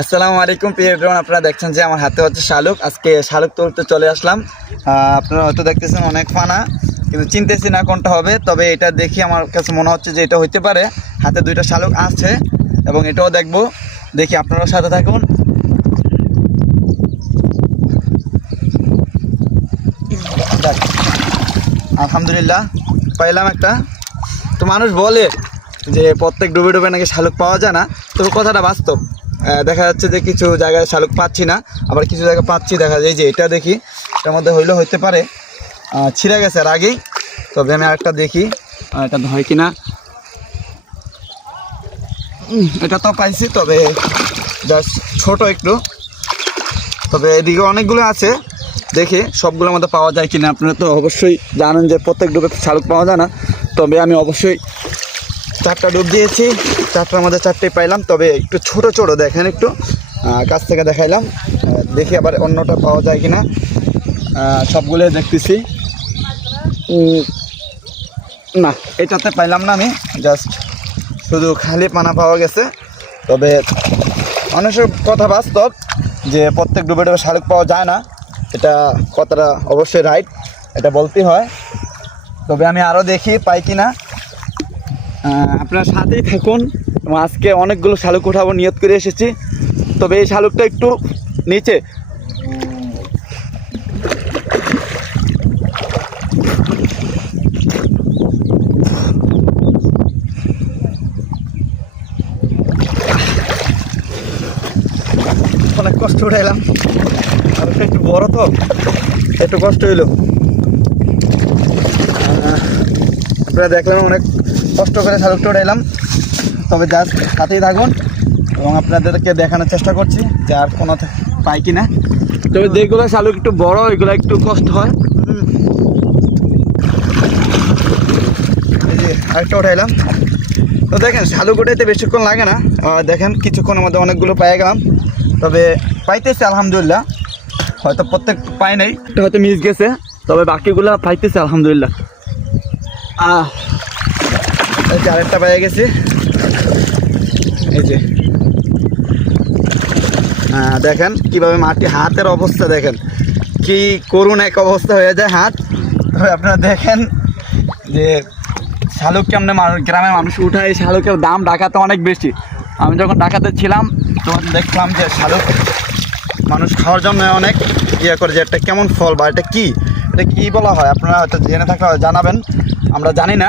আসসালামু আলাইকুম প্রিয় এভরিওয়ান, আপনারা দেখছেন যে আমার হাতে হচ্ছে শালুক। আজকে শালুক তুলতে চলে আসলাম। আপনারা হয়তো দেখতেছেন অনেক ফানা, কিন্তু চিনতেছি না কোনটা হবে। তবে এটা দেখি আমার কাছে মনে হচ্ছে যে এটা হইতে পারে। হাতে দুইটা শালুক আছে এবং এটাও দেখবো। দেখি, আপনারাও সাথে থাকুন। আলহামদুলিল্লাহ পাইলাম একটা। তো মানুষ বলে যে প্রত্যেক ডুবে ডুবে নাকি শালুক পাওয়া যায় না, তবে কথাটা বাস্তব। দেখা যাচ্ছে যে কিছু জায়গায় শালুক পাচ্ছি না, আবার কিছু জায়গায় পাচ্ছি। দেখা যায় যে এটা দেখি, এটার মধ্যে হইতে পারে ছিঁড়ে গেছে আর আগেই। তবে আমি আরেকটা দেখি এটা হয় কিনা। এটা তো পাইছি, তবে জাস্ট ছোট একটু। তবে এদিকে অনেকগুলো আছে, দেখি সবগুলোর মধ্যে পাওয়া যায় কিনা। আপনারা তো অবশ্যই জানেন যে প্রত্যেক ডুবে শালুক পাওয়া যায় না। তবে আমি অবশ্যই 4টা ডুব দিয়েছি, 4টার মধ্যে 4টেই পাইলাম। তবে একটু ছোট ছোট দেখেন, একটু কাছ থেকে দেখাইলাম। দেখি আবার অন্যটা পাওয়া যায় কিনা। সবগুলো দেখতেছি, না এটাতে পাইলাম না। আমি জাস্ট শুধু খালি পানা পাওয়া গেছে। তবে মানুষের কথা বাস্তব যে প্রত্যেক ডুবে ডুবে শালুক পাওয়া যায় না, এটা কথাটা অবশ্যই রাইট, এটা বলতেই হয়। তবে আমি আরও দেখি পাই কিনা। আপনার সাথেই থাকুন। আজকে অনেকগুলো শালুক উঠাবো নিয়ত করে এসেছি। তবে এই শালুকটা একটু নিচে, অনেক কষ্ট উঠাইলাম। শালুকটা একটু বড় তো, একটু কষ্ট হইল। আপনারা দেখলাম অনেক কষ্ট করে শালুকটা উঠাইলাম। তবে জাস্ট সাথেই থাকুন এবং আপনাদেরকে দেখানোর চেষ্টা করছি যে আর কোনো পাই কি না। তবে যেগুলো শালুক একটু বড়, এগুলো একটু কষ্ট হয়। এই যে আরেকটা উঠাইলাম। তো দেখেন, শালুক উঠাইতে বেশিক্ষণ লাগে না। দেখেন কিছুক্ষণের মধ্যে অনেকগুলো পেয়ে গেলাম। তবে পাইতেছে আলহামদুলিল্লাহ। হয়তো প্রত্যেক পাই নাই, হয়তো মিস গেছে। তবে বাকিগুলো পাইতেছে আলহামদুলিল্লাহ। এই যে আরেকটা পেয়ে গেছি। এই যে দেখেন কিভাবে মাটি, হাতের অবস্থা দেখেন কি করুণ এক অবস্থা হয়ে যায় হাত। আপনারা দেখেন যে শালুক কেমনে গ্রামের মানুষ উঠায়। শালুকের দাম ঢাকাতে অনেক বেশি। আমি যখন ঢাকাতে ছিলাম তখন দেখলাম যে শালুক মানুষ খাওয়ার জন্য অনেক করে, যে একটা কেমন ফল বা এটা কী বলা হয়, আপনারা হয়তো জেনে থাকলে জানাবেন। আমরা জানি না,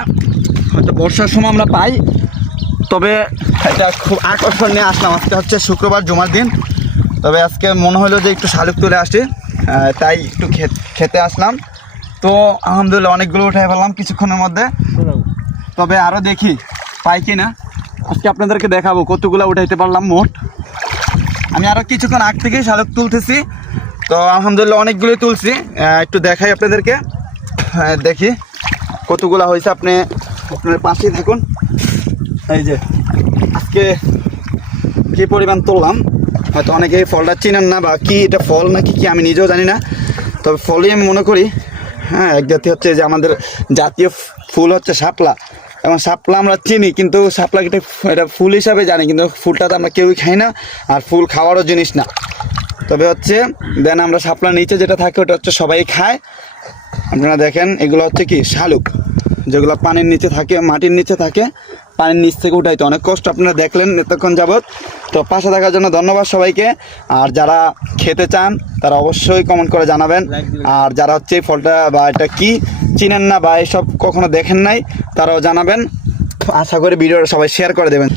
হয়তো বর্ষার সময় আমরা পাই। তবে এটা খুব আকর্ষণ নিয়ে আসলাম। আজকে হচ্ছে শুক্রবার, জুমার দিন। তবে আজকে মনে হলো যে একটু শালুক তুলে আসি, তাই একটু খেতে আসলাম। তো আলহামদুলিল্লাহ অনেকগুলো উঠাই ফেললাম কিছুক্ষণের মধ্যে। তবে আরও দেখি পাই কি না। আজকে আপনাদেরকে দেখাবো কতগুলো উঠাইতে পারলাম মোট। আমি আরও কিছুক্ষণ আগ থেকেই শালুক তুলতেছি। তো আলহামদুলিল্লাহ অনেকগুলোই তুলছি। একটু দেখাই আপনাদেরকে, দেখি কতগুলো হয়েছে। আপনার পাশেই থাকুন। এই যে আজকে কী পরিমাণ তুললাম। হয়তো অনেকে এই ফলটা চিনেন না, বা কি এটা ফল নাকি কি আমি নিজেও জানি না। তবে ফলই আমি মনে করি। এক জাতীয় হচ্ছে যে আমাদের জাতীয় ফুল হচ্ছে শাপলা, এবং শাপলা আমরা চিনি, কিন্তু শাপলাকে এটা ফুল হিসাবে জানি, কিন্তু ফুলটা তো আমরা কেউই খাই না, আর ফুল খাওয়ারও জিনিস না। তবে হচ্ছে দেন আমরা শাপলার নিচে যেটা থাকে ওটা হচ্ছে সবাই খায়। আপনারা দেখেন এগুলো হচ্ছে কি শালুক, যেগুলো পানির নিচে থাকে, মাটির নিচে থাকে। পানির নিচ থেকে উঠাইতে অনেক কষ্ট, আপনারা দেখলেন এতক্ষণ যাবৎ। তো পাশে থাকার জন্য ধন্যবাদ সবাইকে। আর যারা খেতে চান তারা অবশ্যই কমেন্ট করে জানাবেন। আর যারা হচ্ছে এই ফলটা বা এটা কি চিনেন না বা এসব কখনো দেখেন নাই, তারাও জানাবেন। আশা করি ভিডিওটা সবাই শেয়ার করে দেবেন।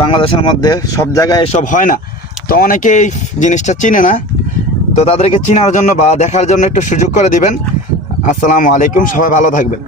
বাংলাদেশের মধ্যে সব জায়গায় এসব হয় না, তো অনেকেই জিনিসটা চিনে না। তো তাদেরকে চেনার জন্য বা দেখার জন্য একটু সুযোগ করে দিবেন। আসসালামু আলাইকুম, সবাই ভালো থাকবেন।